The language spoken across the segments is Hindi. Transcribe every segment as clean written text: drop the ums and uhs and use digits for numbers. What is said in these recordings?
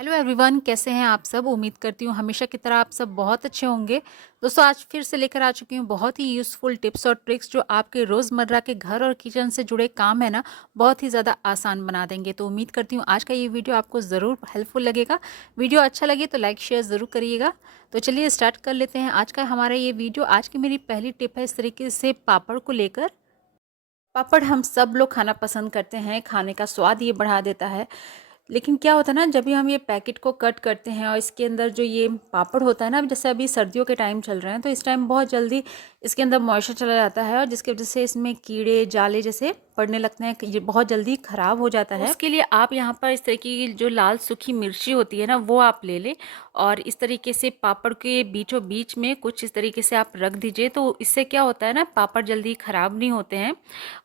हेलो एवरीवन, कैसे हैं आप सब। उम्मीद करती हूँ हमेशा की तरह आप सब बहुत अच्छे होंगे। दोस्तों, आज फिर से लेकर आ चुकी हूँ बहुत ही यूज़फुल टिप्स और ट्रिक्स जो आपके रोज़मर्रा के घर और किचन से जुड़े काम है ना, बहुत ही ज़्यादा आसान बना देंगे। तो उम्मीद करती हूँ आज का ये वीडियो आपको ज़रूर हेल्पफुल लगेगा। वीडियो अच्छा लगे तो लाइक शेयर ज़रूर करिएगा। तो चलिए स्टार्ट कर लेते हैं आज का हमारा ये वीडियो। आज की मेरी पहली टिप है इस तरीके से पापड़ को लेकर। पापड़ हम सब लोग खाना पसंद करते हैं, खाने का स्वाद ये बढ़ा देता है। लेकिन क्या होता है ना, जब भी हम ये पैकेट को कट करते हैं और इसके अंदर जो ये पापड़ होता है ना, जैसे अभी सर्दियों के टाइम चल रहे हैं तो इस टाइम बहुत जल्दी इसके अंदर मॉइस्चर चला जाता है और जिसकी वजह से इसमें कीड़े जाले जैसे पड़ने लगते हैं, ये बहुत जल्दी ख़राब हो जाता है। उसके लिए आप यहाँ पर इस तरीके की जो लाल सूखी मिर्ची होती है ना, वो आप ले लें और इस तरीके से पापड़ के बीचों बीच में कुछ इस तरीके से आप रख दीजिए। तो इससे क्या होता है ना, पापड़ जल्दी ख़राब नहीं होते हैं।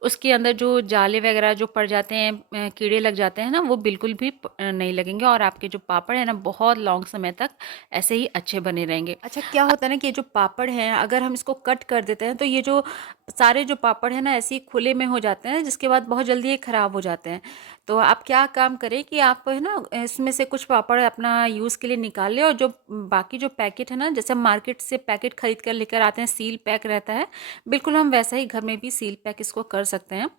उसके अंदर जो जाले वगैरह जो पड़ जाते हैं, कीड़े लग जाते हैं ना, वो बिल्कुल भी नहीं लगेंगे और आपके जो पापड़ है ना, बहुत लॉन्ग समय तक ऐसे ही अच्छे बने रहेंगे। अच्छा, क्या होता है ना कि ये जो पापड़ हैं, अगर हम इसको कट कर देते हैं तो ये जो सारे जो पापड़ है ना, ऐसे ही खुले में हो जाते हैं, जिसके बाद बहुत जल्दी ये ख़राब हो जाते हैं। तो आप क्या काम करें कि आप है ना, इसमें से कुछ पापड़ अपना यूज़ के लिए निकाल लें और जो बाकी जो पैकेट है ना, जैसे हम मार्केट से पैकेट खरीद कर लेकर आते हैं, सील पैक रहता है, बिल्कुल हम वैसा ही घर में भी सील पैक इसको कर सकते हैं।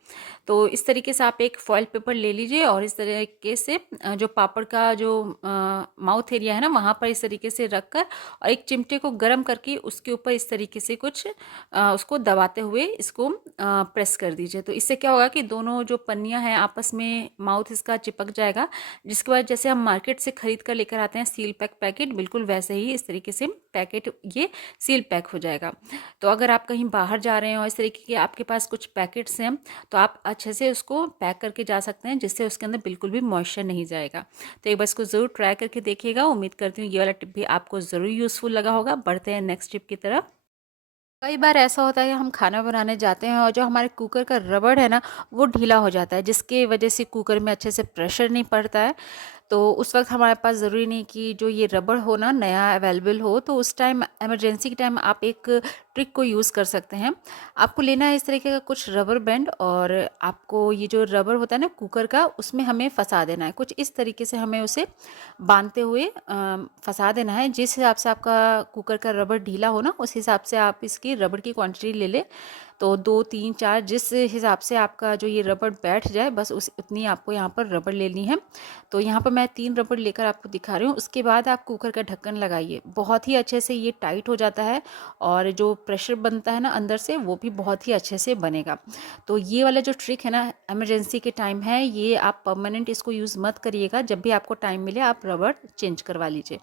तो इस तरीके से आप एक फॉइल पेपर ले लीजिए और इस तरीके से जो पापड़ का जो माउथ एरिया है ना, वहाँ पर इस तरीके से रख कर और एक चिमटे को गर्म करके उसके ऊपर इस तरीके से कुछ उसको दबाते हुए इसको प्रेस कर दीजिए। तो इससे क्या होगा कि दोनों जो पन्नियाँ हैं आपस में माउथ इसका चिपक जाएगा, जिसके बाद जैसे हम मार्केट से खरीद कर लेकर आते हैं सील पैक पैकेट, बिल्कुल वैसे ही इस तरीके से पैकेट ये सील पैक हो जाएगा। तो अगर आप कहीं बाहर जा रहे हैं और इस तरीके के आपके पास कुछ पैकेट्स हैं, तो आप अच्छे से उसको पैक करके जा सकते हैं, जिससे उसके अंदर बिल्कुल भी मॉइस्चर नहीं जाएगा। तो एक बार इसको ज़रूर ट्राई करके देखिएगा। उम्मीद करती हूँ ये वाला टिप भी आपको ज़रूर यूज़फुल लगा होगा। बढ़ते हैं नेक्स्ट टिप की तरफ। कई बार ऐसा होता है कि हम खाना बनाने जाते हैं और जो हमारे कुकर का रबड़ है ना, वो ढीला हो जाता है, जिसकी वजह से कुकर में अच्छे से प्रेशर नहीं पड़ता है। तो उस वक्त हमारे पास ज़रूरी नहीं कि जो ये रबड़ हो ना, नया अवेलेबल हो। तो उस टाइम इमरजेंसी के टाइम आप एक ट्रिक को यूज़ कर सकते हैं। आपको लेना है इस तरीके का कुछ रबर बैंड और आपको ये जो रबर होता है ना कुकर का, उसमें हमें फंसा देना है। कुछ इस तरीके से हमें उसे बांधते हुए फंसा देना है। जिस हिसाब से आपका कुकर का रबर ढीला हो ना, उस हिसाब से आप इसकी रबड़ की क्वांटिटी ले लें। तो 2, 3, 4 जिस हिसाब से आपका जो ये रबड़ बैठ जाए, बस उस उतनी आपको यहाँ पर रबड़ लेनी है। तो यहाँ पर मैं 3 रबड़ लेकर आपको दिखा रही हूँ। उसके बाद आप कुकर का ढक्कन लगाइए, बहुत ही अच्छे से ये टाइट हो जाता है और जो प्रेशर बनता है ना अंदर से, वो भी बहुत ही अच्छे से बनेगा। तो ये वाला जो ट्रिक है ना, इमरजेंसी के टाइम है, ये आप परमानेंट इसको यूज़ मत करिएगा। जब भी आपको टाइम मिले आप रबड़ चेंज करवा लीजिए।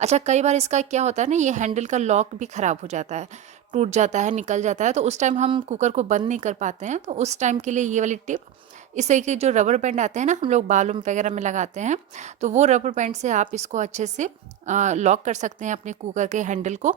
अच्छा, कई बार इसका क्या होता है ना, ये हैंडल का लॉक भी ख़राब हो जाता है, टूट जाता है, निकल जाता है। तो उस टाइम हम कुकर को बंद नहीं कर पाते हैं। तो उस टाइम के लिए ये वाली टिप, इस तरीके के जो रबर बैंड आते हैं ना, हम लोग बालों वगैरह में लगाते हैं, तो वो रबर बैंड से आप इसको अच्छे से लॉक कर सकते हैं अपने कुकर के हैंडल को।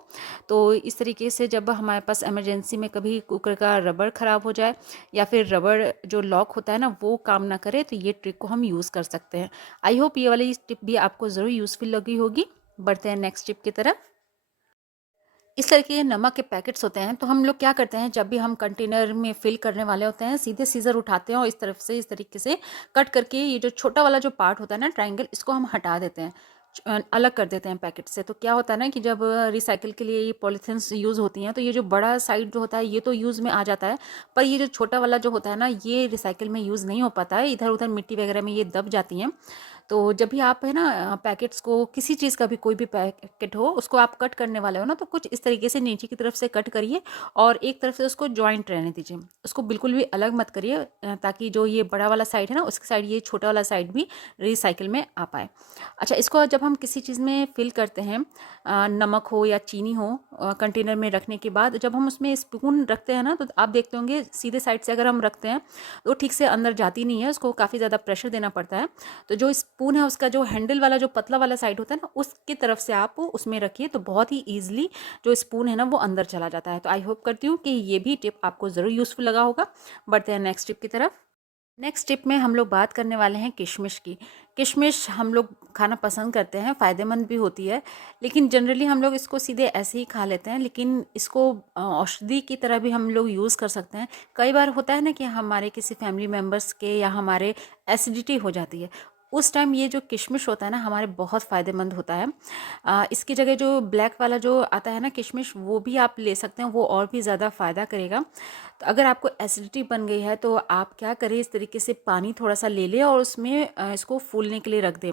तो इस तरीके से जब हमारे पास इमरजेंसी में कभी कुकर का रबर ख़राब हो जाए या फिर रबर जो लॉक होता है ना, वो काम ना करे, तो ये ट्रिक को हम यूज़ कर सकते हैं। आई होप ये वाली टिप भी आपको ज़रूर यूज़फुल लगी होगी। बढ़ते हैं नेक्स्ट टिप की तरफ। इस तरह के नमक के पैकेट्स होते हैं, तो हम लोग क्या करते हैं, जब भी हम कंटेनर में फिल करने वाले होते हैं, सीधे सीजर उठाते हैं और इस तरफ से इस तरीके से कट करके ये जो छोटा वाला जो पार्ट होता है ना, ट्रायंगल, इसको हम हटा देते हैं, अलग कर देते हैं पैकेट से। तो क्या होता है ना कि जब रिसाइकिल के लिए ये पॉलीथीन्स यूज़ होती हैं, तो ये जो बड़ा साइड जो होता है ये तो यूज़ में आ जाता है, पर ये जो छोटा वाला जो होता है ना, ये रिसाइकिल में यूज़ नहीं हो पाता है, इधर उधर मिट्टी वगैरह में ये दब जाती हैं। तो जब भी आप है ना पैकेट्स को, किसी चीज़ का भी कोई भी पैकेट हो, उसको आप कट करने वाले हो ना, तो कुछ इस तरीके से नीचे की तरफ से कट करिए और एक तरफ से उसको जॉइंट रहने दीजिए। उसको बिल्कुल भी अलग मत करिए, ताकि जो ये बड़ा वाला साइड है ना, उसकी साइड, ये छोटा वाला साइड भी रिसाइकिल में आ पाए। अच्छा, इसको जब हम किसी चीज़ में फिल करते हैं, नमक हो या चीनी हो, कंटेनर में रखने के बाद जब हम उसमें स्पून रखते हैं ना, तो आप देखते होंगे सीधे साइड से अगर हम रखते हैं तो ठीक से अंदर जाती नहीं है, उसको काफ़ी ज़्यादा प्रेशर देना पड़ता है। तो जो स्पून है, उसका जो हैंडल वाला जो पतला वाला साइड होता है ना, उसकी तरफ से आप उसमें रखिए, तो बहुत ही ईजिली जो स्पून है ना, वो अंदर चला जाता है। तो आई होप करती हूँ कि ये भी टिप आपको ज़रूर यूज़फुल लगा होगा। बढ़ते हैं नेक्स्ट टिप की तरफ। नेक्स्ट टिप में हम लोग बात करने वाले हैं किशमिश की। किशमिश हम लोग खाना पसंद करते हैं, फ़ायदेमंद भी होती है, लेकिन जनरली हम लोग इसको सीधे ऐसे ही खा लेते हैं, लेकिन इसको औषधि की तरह भी हम लोग यूज़ कर सकते हैं। कई बार होता है ना कि हमारे किसी फैमिली मेम्बर्स के या हमारे एसिडिटी हो जाती है, उस टाइम ये जो किशमिश होता है ना हमारे बहुत फ़ायदेमंद होता है। इसकी जगह जो ब्लैक वाला जो आता है ना किशमिश, वो भी आप ले सकते हैं, वो और भी ज़्यादा फ़ायदा करेगा। तो अगर आपको एसिडिटी बन गई है तो आप क्या करें, इस तरीके से पानी थोड़ा-सा ले लें और उसमें इसको फूलने के लिए रख दें।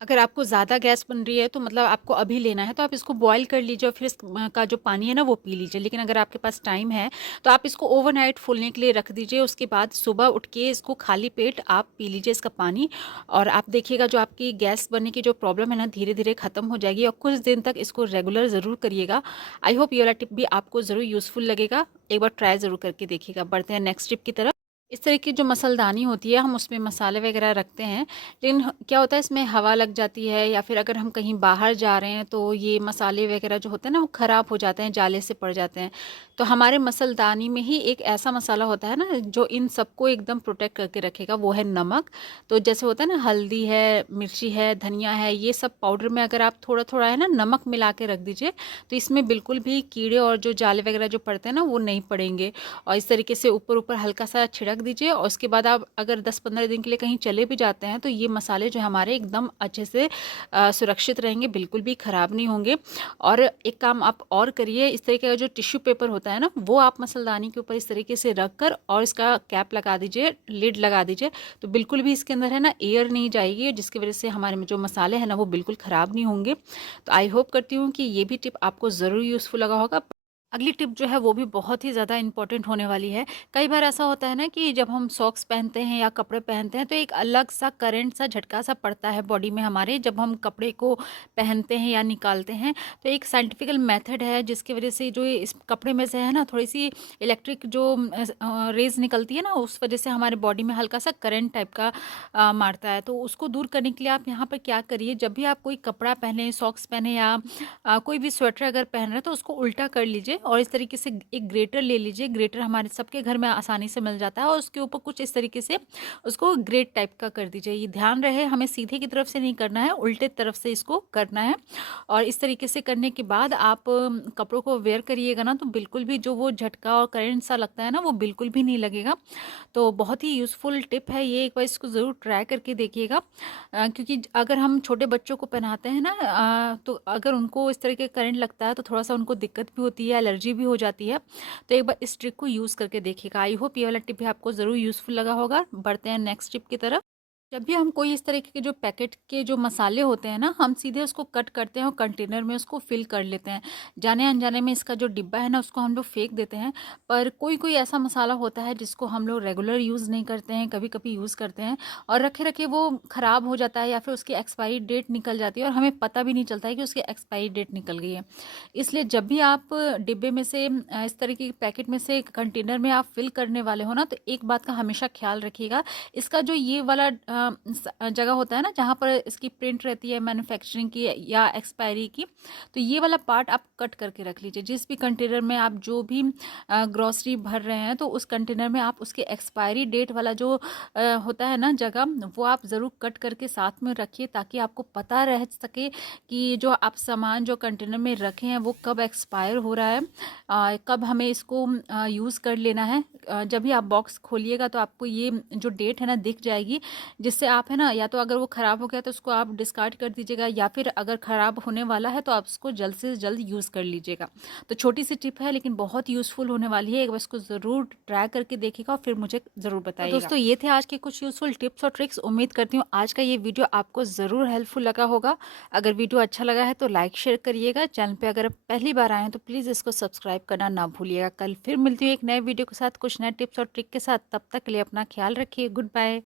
अगर आपको ज़्यादा गैस बन रही है तो मतलब आपको अभी लेना है तो आप इसको बॉईल कर लीजिए और फिर का जो पानी है ना वो पी लीजिए। लेकिन अगर आपके पास टाइम है तो आप इसको ओवरनाइट फूलने के लिए रख दीजिए। उसके बाद सुबह उठ के इसको खाली पेट आप पी लीजिए इसका पानी, और आप देखिएगा जो आपकी गैस बनने की जो प्रॉब्लम है ना धीरे धीरे ख़त्म हो जाएगी। और कुछ दिन तक इसको रेगुलर ज़रूर करिएगा। आई होप ये वाला टिप भी आपको ज़रूर यूज़फुल लगेगा। एक बार ट्राई ज़रूर करके देखिएगा। बढ़ते हैं नेक्स्ट टिप की तरफ। इस तरह की जो मसालदानी होती है हम उसमें मसाले वगैरह रखते हैं, लेकिन क्या होता है इसमें हवा लग जाती है या फिर अगर हम कहीं बाहर जा रहे हैं तो ये मसाले वगैरह जो होते हैं ना वो ख़राब हो जाते हैं, जाले से पड़ जाते हैं। तो हमारे मसालदानी में ही एक ऐसा मसाला होता है ना जो इन सबको एकदम प्रोटेक्ट करके रखेगा, वो है नमक। तो जैसे होता है ना हल्दी है, मिर्ची है, धनिया है, ये सब पाउडर में अगर आप थोड़ा थोड़ा है ना नमक मिला के रख दीजिए तो इसमें बिल्कुल भी कीड़े और जो जाले वगैरह जो पड़ते हैं ना वो नहीं पड़ेंगे। और इस तरीके से ऊपर ऊपर हल्का सा छिड़क दीजिए और उसके बाद आप अगर 10-15 दिन के लिए कहीं चले भी जाते हैं तो ये मसाले जो हमारे एकदम अच्छे से सुरक्षित रहेंगे, बिल्कुल भी ख़राब नहीं होंगे। और एक काम आप और करिए, इस तरीके का जो टिश्यू पेपर होता है ना वो आप मसालदानी के ऊपर इस तरीके से रख कर और इसका कैप लगा दीजिए, लिड लगा दीजिए, तो बिल्कुल भी इसके अंदर है ना एयर नहीं जाएगी, जिसकी वजह से हमारे में जो मसाले हैं ना वो बिल्कुल ख़राब नहीं होंगे। तो आई होप करती हूँ कि ये भी टिप आपको ज़रूर यूज़फुल लगा होगा। अगली टिप जो है वो भी बहुत ही ज़्यादा इम्पोर्टेंट होने वाली है। कई बार ऐसा होता है ना कि जब हम सॉक्स पहनते हैं या कपड़े पहनते हैं तो एक अलग सा करंट सा झटका सा पड़ता है बॉडी में हमारे, जब हम कपड़े को पहनते हैं या निकालते हैं। तो एक साइंटिफिकल मेथड है जिसकी वजह से जो इस कपड़े में से है ना थोड़ी सी इलेक्ट्रिक जो रेज निकलती है ना, उस वजह से हमारे बॉडी में हल्का सा करंट टाइप का मारता है। तो उसको दूर करने के लिए आप यहाँ पर क्या करिए, जब भी आप कोई कपड़ा पहने, सॉक्स पहने या कोई भी स्वेटर अगर पहन रहे हैं तो उसको उल्टा कर लीजिए और इस तरीके से एक ग्रेटर ले लीजिए। ग्रेटर हमारे सबके घर में आसानी से मिल जाता है और उसके ऊपर कुछ इस तरीके से उसको ग्रेट टाइप का कर दीजिए। ये ध्यान रहे हमें सीधे की तरफ से नहीं करना है, उल्टे तरफ से इसको करना है। और इस तरीके से करने के बाद आप कपड़ों को वेयर करिएगा ना तो बिल्कुल भी जो वो झटका और करंट सा लगता है ना वो बिल्कुल भी नहीं लगेगा। तो बहुत ही यूज़फुल टिप है ये, एक बार इसको ज़रूर ट्राई करके देखिएगा। क्योंकि अगर हम छोटे बच्चों को पहनाते हैं ना तो अगर उनको इस तरह के करंट लगता है तो थोड़ा-सा उनको दिक्कत भी होती है, एलर्जी भी हो जाती है। तो एक बार इस ट्रिक को यूज़ करके देखिएगा। आई होप ये वाला टिप भी आपको ज़रूर यूज़फुल लगा होगा। बढ़ते हैं नेक्स्ट टिप की तरफ। जब भी हम कोई इस तरीके के जो पैकेट के जो मसाले होते हैं ना, हम सीधे उसको कट करते हैं और कंटेनर में उसको फिल कर लेते हैं। जाने अनजाने में इसका जो डिब्बा है ना उसको हम लोग फेंक देते हैं। पर कोई कोई ऐसा मसाला होता है जिसको हम लोग रेगुलर यूज़ नहीं करते हैं, कभी कभी यूज़ करते हैं और रखे रखे वो ख़राब हो जाता है या फिर उसकी एक्सपायरी डेट निकल जाती है और हमें पता भी नहीं चलता है कि उसकी एक्सपायरी डेट निकल गई है। इसलिए जब भी आप डिब्बे में से इस तरीके के पैकेट में से कंटेनर में आप फिल करने वाले हो ना, तो एक बात का हमेशा ख्याल रखिएगा, इसका जो ये वाला जगह होता है ना जहाँ पर इसकी प्रिंट रहती है मैन्युफैक्चरिंग की या एक्सपायरी की, तो ये वाला पार्ट आप कट करके रख लीजिए। जिस भी कंटेनर में आप जो भी ग्रॉसरी भर रहे हैं तो उस कंटेनर में आप उसके एक्सपायरी डेट वाला जो होता है ना जगह, वो आप ज़रूर कट करके साथ में रखिए ताकि आपको पता रह सके कि जो आप सामान जो कंटेनर में रखे हैं वो कब एक्सपायर हो रहा है, कब हमें इसको यूज़ कर लेना है। जब भी आप बॉक्स खोलिएगा तो आपको ये जो डेट है ना दिख जाएगी, जिससे आप है ना या तो अगर वो ख़राब हो गया तो उसको आप डिस्कार्ड कर दीजिएगा या फिर अगर ख़राब होने वाला है तो आप उसको जल्द से जल्द यूज़ कर लीजिएगा। तो छोटी सी टिप है लेकिन बहुत यूज़फुल होने वाली है, एक बार इसको ज़रूर ट्राई करके देखिएगा और फिर मुझे ज़रूर बताइएगा। दोस्तों ये थे आज के कुछ यूज़फुल टिप्स और ट्रिक्स। उम्मीद करती हूँ आज का ये वीडियो आपको ज़रूर हेल्पफुल लगा होगा। अगर वीडियो अच्छा लगा है तो लाइक शेयर करिएगा। चैनल पर अगर पहली बार आए हैं तो प्लीज़ इसको सब्सक्राइब करना ना भूलिएगा। कल फिर मिलती हूँ एक नए वीडियो के साथ कुछ नए टिप्स और ट्रिक के साथ। तब तक के लिए अपना ख्याल रखिए। Good bye.